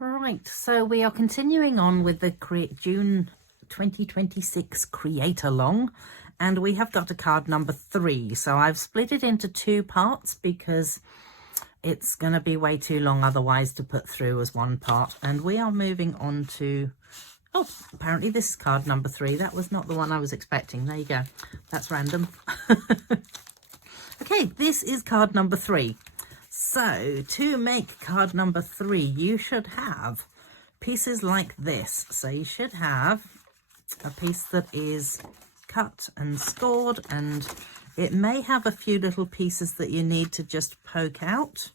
Right, so we are continuing on with the June 2026 Createalong, and we have got to card number 3. So I've split it into 2 parts because it's going to be way too long otherwise to put through as one part. And we are moving on to, oh, apparently this is card number 3. That was not the one I was expecting. There you go. That's random. Okay, this is card number 3. So to make card number 3, you should have pieces like this. So you should have a piece that is cut and scored, and it may have a few little pieces that you need to just poke out.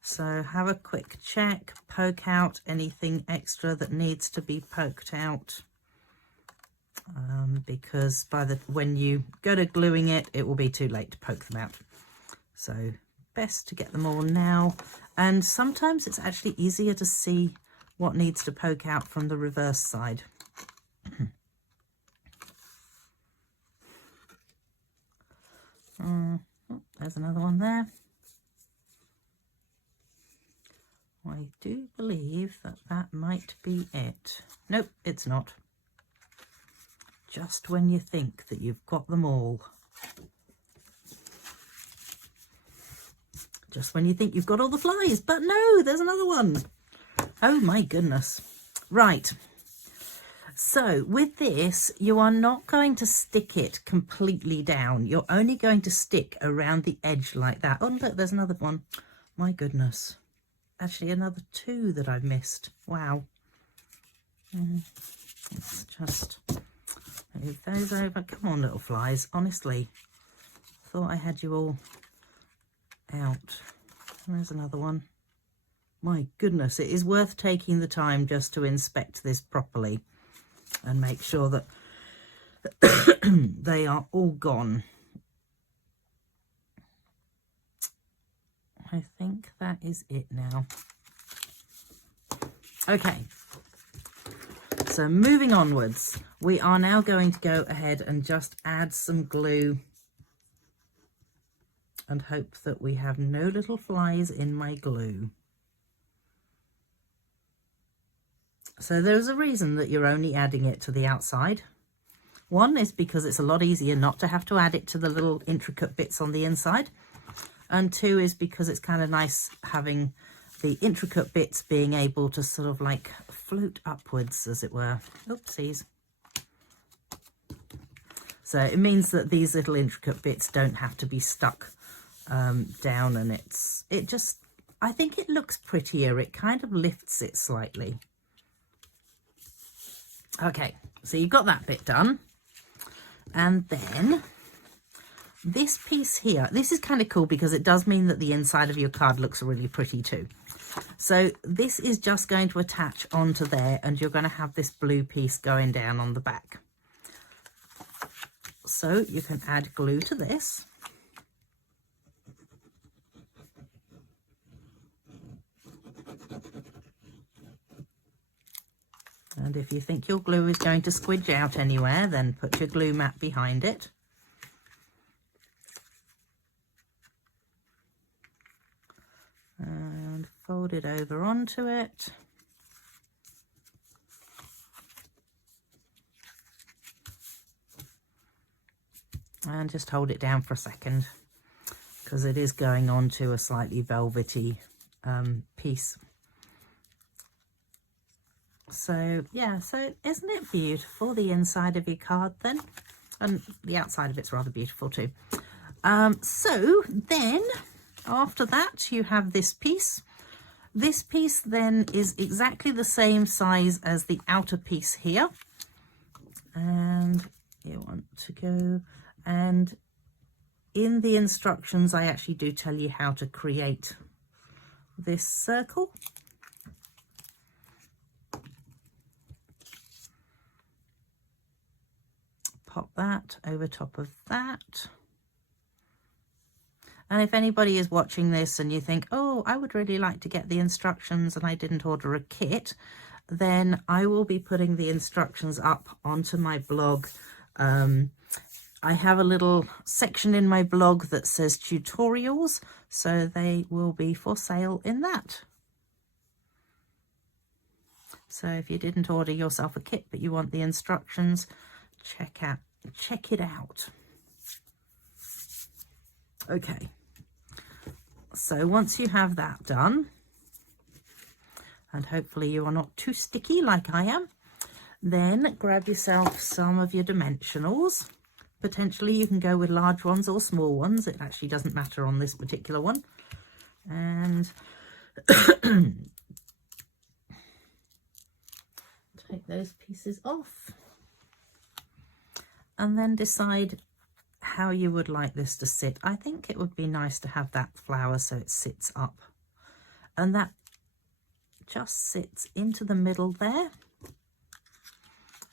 So have a quick check, poke out anything extra that needs to be poked out. Because when you go to gluing it, it will be too late to poke them out. So best to get them all now. And sometimes it's actually easier to see what needs to poke out from the reverse side. There's another one there. I do believe that that might be it. Nope, it's not. Just when you think that you've got them all. Just when you think you've got all the flies, but no, there's another one. Oh my goodness. Right. So with this, you are not going to stick it completely down. You're only going to stick around the edge like that. Oh, look, there's another one. My goodness. Actually, another 2 that I've missed. Wow. Let's just move those over. Come on, little flies. Honestly, thought I had you all out. There's another one. My goodness, it is worth taking the time just to inspect this properly and make sure that they are all gone. I think that is it now. Okay, so moving onwards, we are now going to go ahead and just add some glue and hope that we have no little flies in my glue. So there's a reason that you're only adding it to the outside. One is because it's a lot easier not to have to add it to the little intricate bits on the inside. And 2 is because it's kind of nice having the intricate bits being able to sort of like float upwards, as it were. Oopsies. So it means that these little intricate bits don't have to be stuck down, and I think it looks prettier. It kind of lifts it slightly. Okay, so you've got that bit done. And then this piece here, this is kind of cool because it does mean that the inside of your card looks really pretty too. So this is just going to attach onto there, and you're going to have this blue piece going down on the back. So you can add glue to this. And if you think your glue is going to squidge out anywhere, then put your glue mat behind it. And fold it over onto it. And just hold it down for a second, because it is going onto a slightly velvety piece. So yeah, so isn't it beautiful, the inside of your card then? And the outside of it's rather beautiful too. So then after that you have this piece. This piece then is exactly the same size as the outer piece here. And you want to go, and in the instructions I actually do tell you how to create this circle. Pop that over top of that. And if anybody is watching this and you think, oh, I would really like to get the instructions and I didn't order a kit, then I will be putting the instructions up onto my blog. I have a little section in my blog that says tutorials, so they will be for sale in that. So if you didn't order yourself a kit but you want the instructions, check it out. Okay, so once you have that done, and hopefully you are not too sticky like I am, then grab yourself some of your dimensionals. Potentially you can go with large ones or small ones. It actually doesn't matter on this particular one. And take those pieces off. And then decide how you would like this to sit. I think it would be nice to have that flower so it sits up. And that just sits into the middle there.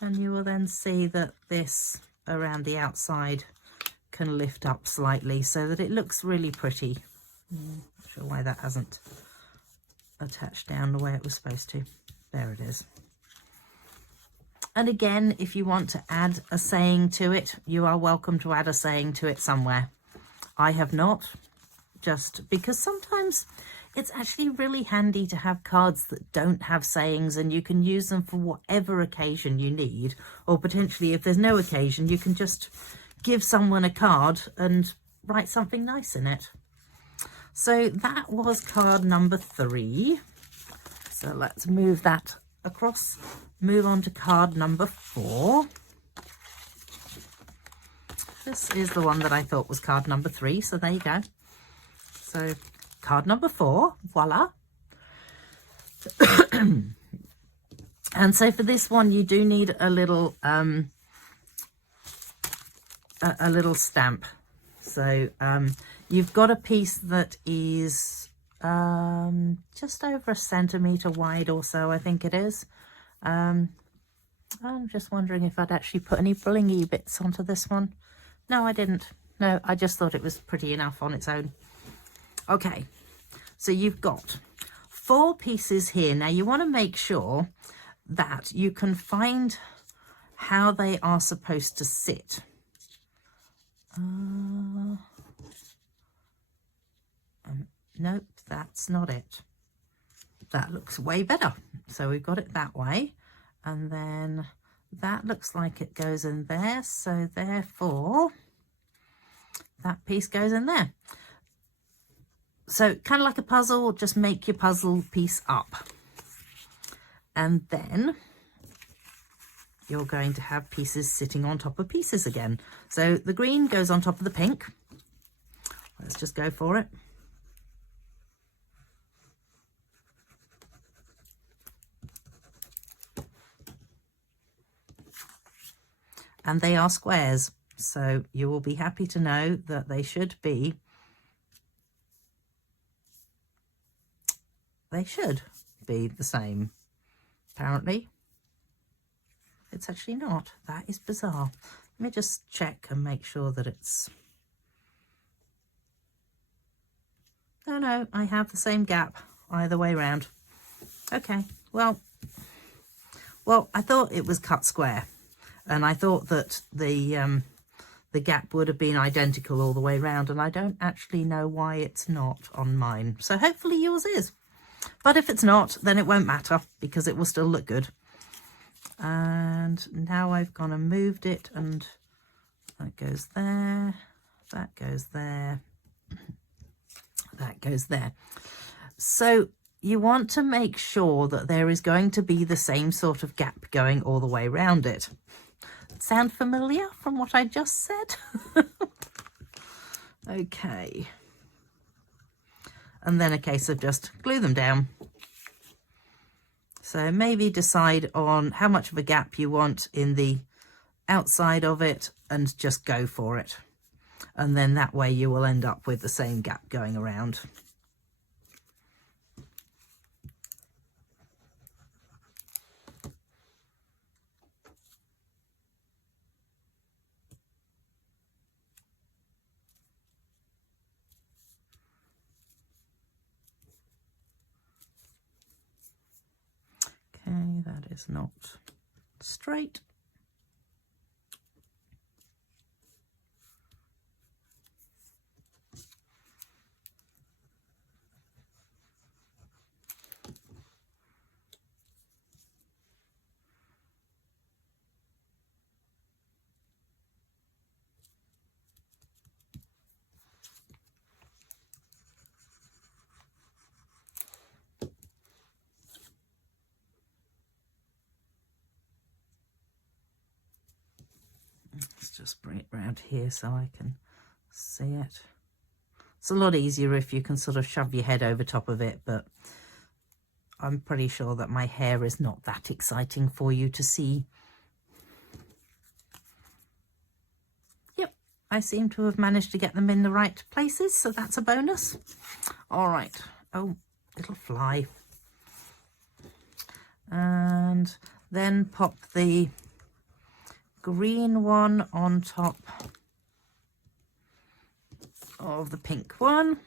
And you will then see that this around the outside can lift up slightly so that it looks really pretty. Not sure why that hasn't attached down the way it was supposed to. There it is. And again, if you want to add a saying to it, you are welcome to add a saying to it somewhere. I have not, just because sometimes it's actually really handy to have cards that don't have sayings, and you can use them for whatever occasion you need. Or potentially if there's no occasion, you can just give someone a card and write something nice in it. So that was card number 3. So let's move that across. Move on to card number 4. This is the one that I thought was card number 3, so there you go. So card number 4, voila. And so for this one you do need a little stamp. So you've got a piece that is just over 1 centimetre wide or so, I think it is. I'm just wondering if I'd actually put any blingy bits onto this one. No, I didn't. No, I just thought it was pretty enough on its own. Okay, so you've got 4 pieces here. Now you want to make sure that you can find how they are supposed to sit. Nope, that's not it. That looks way better. So we've got it that way, and then that looks like it goes in there, so therefore that piece goes in there. So kind of like a puzzle, just make your puzzle piece up, and then you're going to have pieces sitting on top of pieces again. So the green goes on top of the pink. Let's just go for it. And they are squares, so you will be happy to know that they should be the same. Apparently it's actually not. That is bizarre. Let me just check and make sure that it's... No, I have the same gap either way round. Okay, well, I thought it was cut square. And I thought that the gap would have been identical all the way round, and I don't actually know why it's not on mine. So hopefully yours is. But if it's not, then it won't matter because it will still look good. And now I've gone and moved it, and that goes there, that goes there, that goes there. So you want to make sure that there is going to be the same sort of gap going all the way around it. Sound familiar from what I just said? Okay. And then a case of just glue them down. So maybe decide on how much of a gap you want in the outside of it and just go for it. And then that way you will end up with the same gap going around. Okay, that is not straight. just bring it round here so I can see it. It's a lot easier if you can sort of shove your head over top of it, but I'm pretty sure that my hair is not that exciting for you to see. Yep, I seem to have managed to get them in the right places, so that's a bonus. All right. Oh, little fly. And then pop the green one on top of the pink one.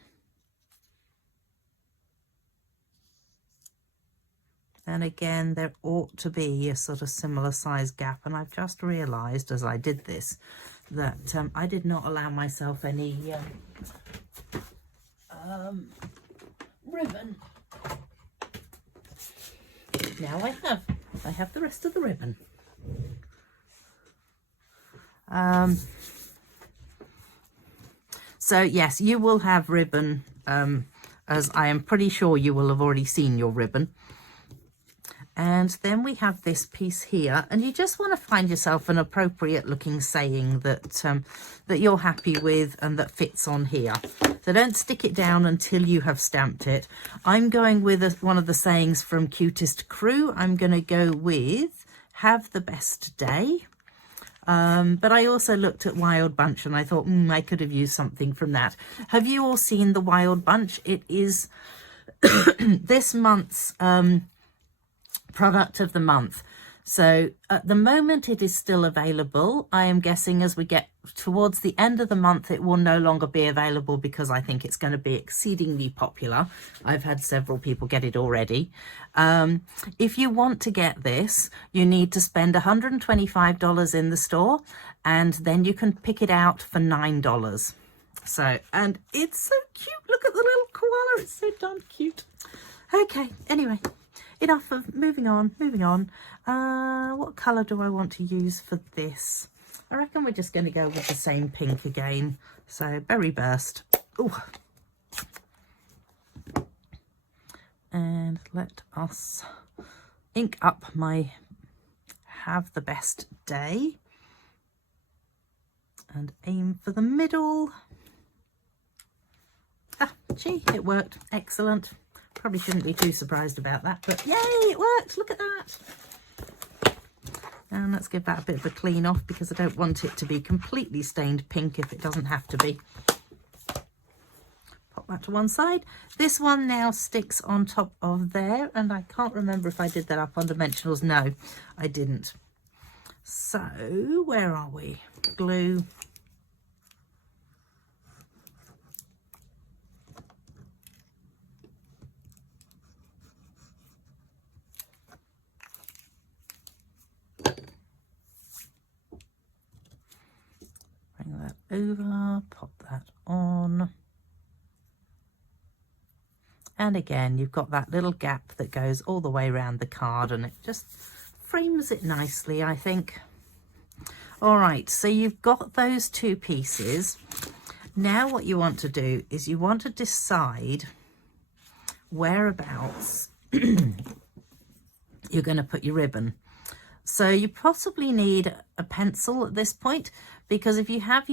And again, there ought to be a sort of similar size gap. And I've just realised as I did this that I did not allow myself any ribbon. Now I have the rest of the ribbon. So yes, you will have ribbon, as I am pretty sure you will have already seen your ribbon. And then we have this piece here, and you just want to find yourself an appropriate looking saying that that you're happy with and that fits on here. So don't stick it down until you have stamped it. I'm going with one of the sayings from Cutest Crew. I'm going to go with "Have the best day." But I also looked at Wild Bunch and I thought, I could have used something from that. Have you all seen the Wild Bunch? It is this month's product of the month. So at the moment it is still available. I am guessing as we get towards the end of the month it will no longer be available because I think it's going to be exceedingly popular. I've had several people get it already. If you want to get this, you need to spend $125 in the store, and then you can pick it out for $9. So, and it's so cute. Look at the little koala. It's so darn cute. Okay, anyway. Enough of moving on. What colour do I want to use for this? I reckon we're just going to go with the same pink again. So Berry Burst. Ooh. And let us ink up my Have the Best Day. And aim for the middle. Ah, gee, it worked. Excellent. Probably shouldn't be too surprised about that, but yay, it worked. Look at that. And let's give that a bit of a clean off because I don't want it to be completely stained pink if it doesn't have to be. Pop that to one side. This one now sticks on top of there, and I can't remember if I did that up on dimensionals. No, I didn't. So where are we? Glue. Bring that over, pop that on. And again, you've got that little gap that goes all the way around the card, and it just frames it nicely, I think. All right, so you've got those two pieces. Now what you want to do is you want to decide whereabouts you're going to put your ribbon. So you possibly need a pencil at this point, because if you have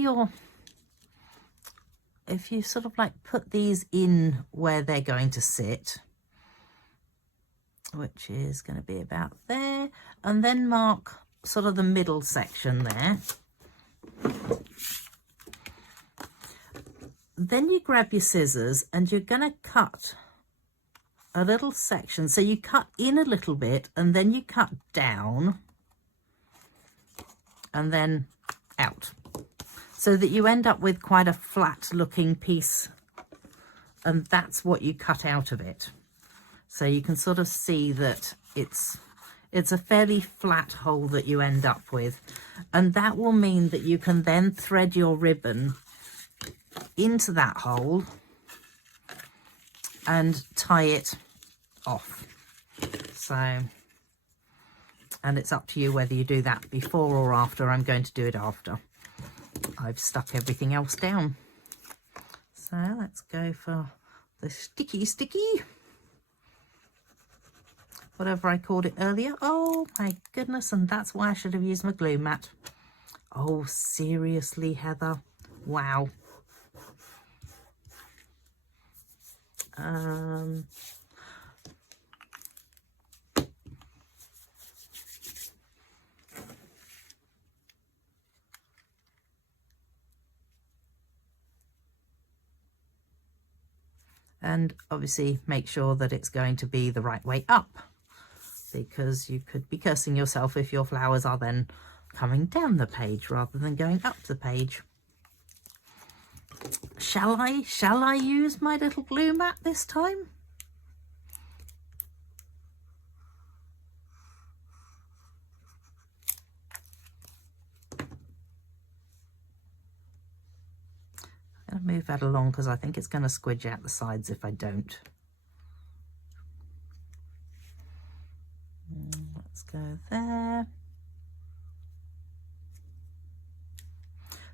if you sort of like put these in where they're going to sit, which is going to be about there, and then mark sort of the middle section there. Then you grab your scissors and you're going to cut a little section. So you cut in a little bit and then you cut down and then out, so that you end up with quite a flat looking piece, and that's what you cut out of it. So you can sort of see that it's a fairly flat hole that you end up with, and that will mean that you can then thread your ribbon into that hole and tie it off. So, and it's up to you whether you do that before or after. I'm going to do it after I've stuck everything else down. So let's go for the sticky, whatever I called it earlier. Oh my goodness, and that's why I should have used my glue mat. Oh, seriously, Heather? Wow. And obviously make sure that it's going to be the right way up, because you could be cursing yourself if your flowers are then coming down the page rather than going up the page. Shall I use my little glue mat this time? I'm going to move that along because I think it's going to squidge out the sides if I don't. Let's go there.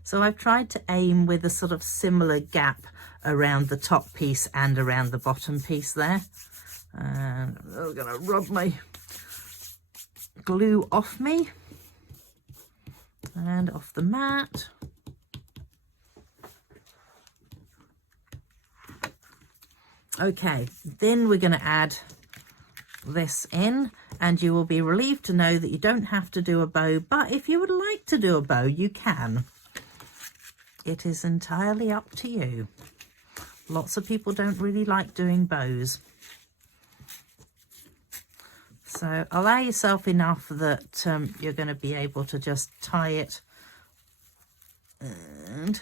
So I've tried to aim with a sort of similar gap around the top piece and around the bottom piece there. And I'm going to rub my glue off me and off the mat. Okay, then we're going to add this in, and you will be relieved to know that you don't have to do a bow, but if you would like to do a bow, you can. It is entirely up to you. Lots of people don't really like doing bows. So allow yourself enough that you're going to be able to just tie it, and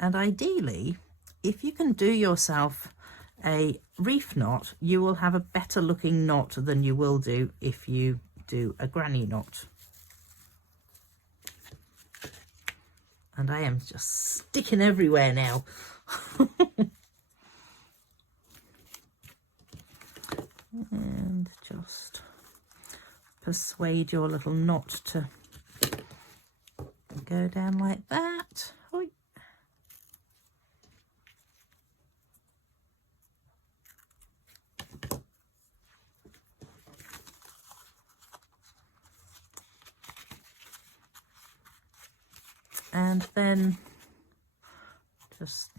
ideally, if you can do yourself a reef knot, you will have a better looking knot than you will do if you do a granny knot. And I am just sticking everywhere now. And just persuade your little knot to go down like that. Oi. And then just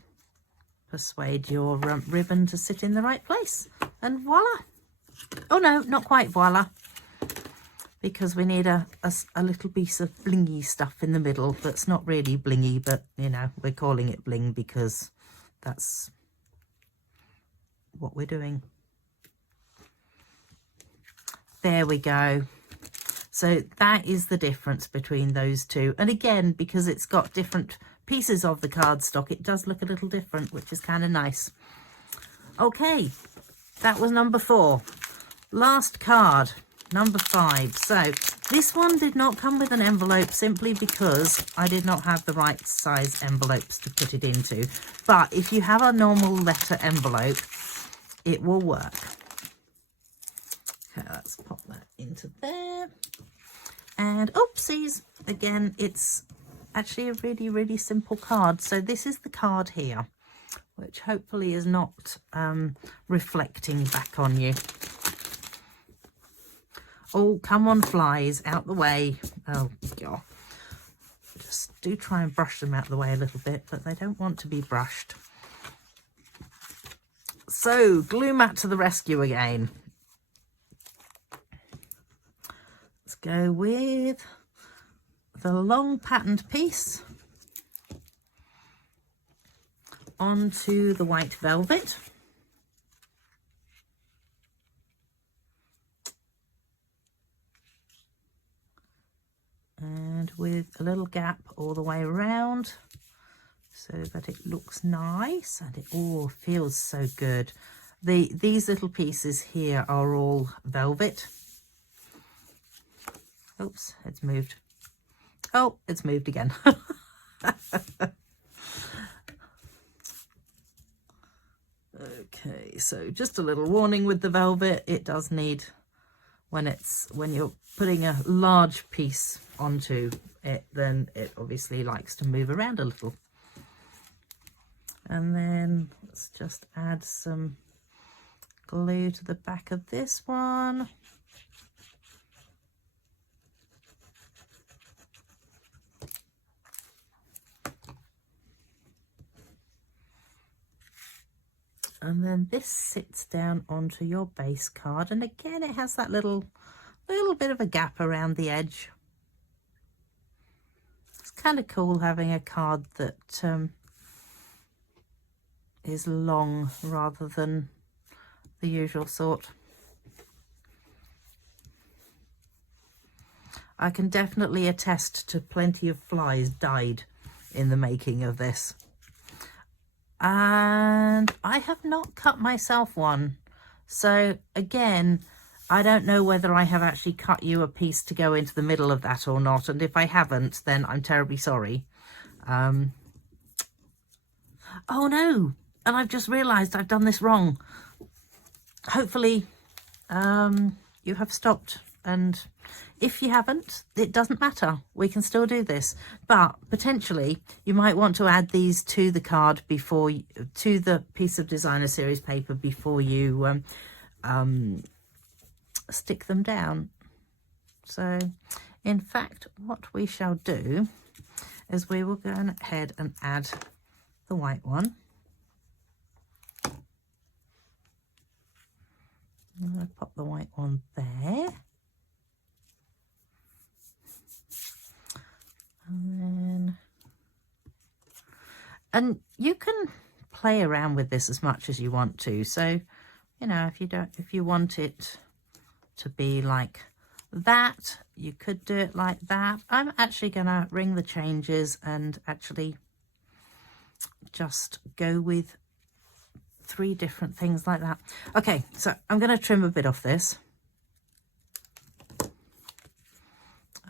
persuade your ribbon to sit in the right place, and voila. Oh no, not quite voila, because we need a little piece of blingy stuff in the middle that's not really blingy, but you know, we're calling it bling because that's what we're doing. There we go. So that is the difference between those two. And again, because it's got different pieces of the cardstock, it does look a little different, which is kind of nice. Okay, that was number 4. Last card, number 5. So this one did not come with an envelope simply because I did not have the right size envelopes to put it into. But if you have a normal letter envelope, it will work. Okay, let's pop that into there. And oopsies, again, it's actually a really, really simple card. So this is the card here, which hopefully is not reflecting back on you. Oh, come on, flies, out the way. Oh, God. Just do try and brush them out the way a little bit, but they don't want to be brushed. So, glue mat to the rescue again. Let's go with the long patterned piece onto the white velvet. And with a little gap all the way around so that it looks nice and it all feels so good. These little pieces here are all velvet. Oops, it's moved. Oh, it's moved again. Okay, so just a little warning with the velvet. It does need, when you're putting a large piece onto it, then it obviously likes to move around a little. And then let's just add some glue to the back of this one. And then this sits down onto your base card, and again it has that little bit of a gap around the edge. It's kind of cool having a card that is long rather than the usual sort. I can definitely attest to plenty of flies died in the making of this. And I have not cut myself one. So again, I don't know whether I have actually cut you a piece to go into the middle of that or not. And if I haven't, then I'm terribly sorry. Oh no, and I've just realised I've done this wrong. Hopefully you have stopped, and if you haven't, it doesn't matter. We can still do this, but potentially you might want to add these to the card before to the piece of designer series paper before you stick them down. So in fact, what we shall do is we will go ahead and add the white one. I'm going to pop the white one there. And you can play around with this as much as you want to. So, you know, if you want it to be like that, you could do it like that. I'm actually going to ring the changes and actually just go with 3 different things like that. Okay, so I'm going to trim a bit off this. And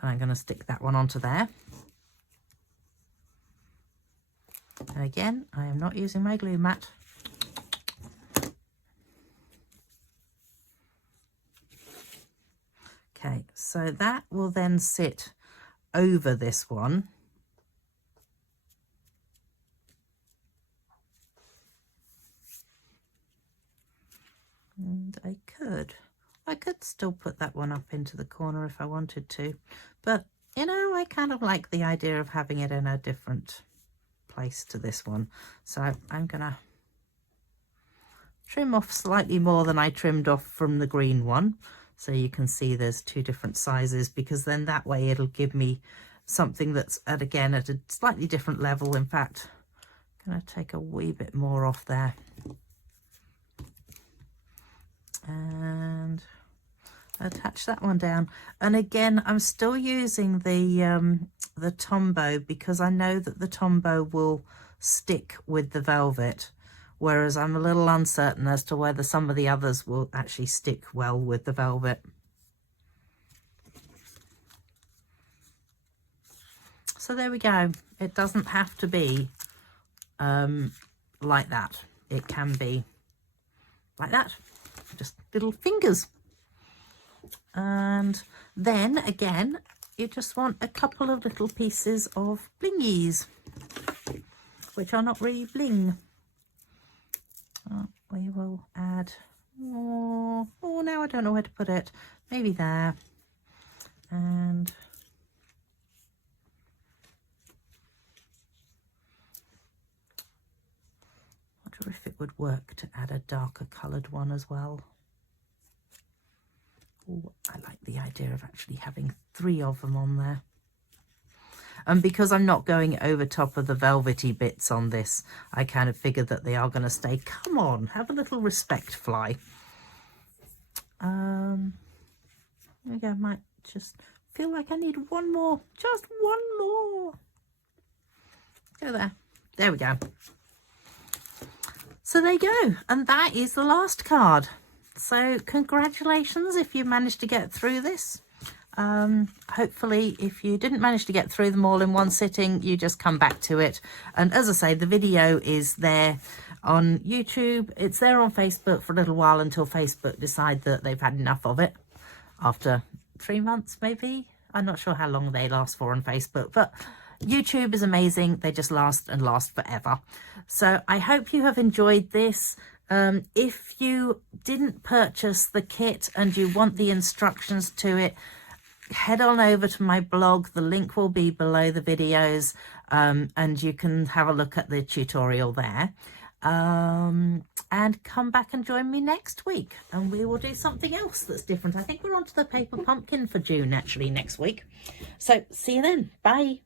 I'm going to stick that one onto there. And again, I am not using my glue mat. Okay, so that will then sit over this one. And I could still put that one up into the corner if I wanted to, but you know, I kind of like the idea of having it in a different place to this one. So I'm gonna trim off slightly more than I trimmed off from the green one, so you can see there's 2 different sizes, because then that way it'll give me something that's at a slightly different level. In fact, I'm gonna take a wee bit more off there. And attach that one down. And again, I'm still using the Tombow because I know that the Tombow will stick with the velvet, whereas I'm a little uncertain as to whether some of the others will actually stick well with the velvet. So there we go. It doesn't have to be like that. It can be like that. Just little fingers. And then again, you just want a couple of little pieces of blingies, which are not really bling. We will add more. Oh, now I don't know where to put it. Maybe there. And I wonder if it would work to add a darker coloured one as well. Ooh, I like the idea of actually having 3 of them on there. And because I'm not going over top of the velvety bits on this, I kind of figured that they are going to stay. Come on, have a little respect, fly. There we go. Might just feel like I need one more, just one more. Go there. There we go. So there you go. And that is the last card. So congratulations if you managed to get through this. Hopefully if you didn't manage to get through them all in one sitting, you just come back to it. And as I say, the video is there on YouTube. It's there on Facebook for a little while until Facebook decide that they've had enough of it after 3 months maybe. I'm not sure how long they last for on Facebook, but YouTube is amazing. They just last and last forever. So I hope you have enjoyed this. If you didn't purchase the kit and you want the instructions to it, head on over to my blog. The link will be below the videos, and you can have a look at the tutorial there. And and come back and join me next week, and we will do something else that's different. I think we're on to the paper pumpkin for June actually next week. So see you then. Bye.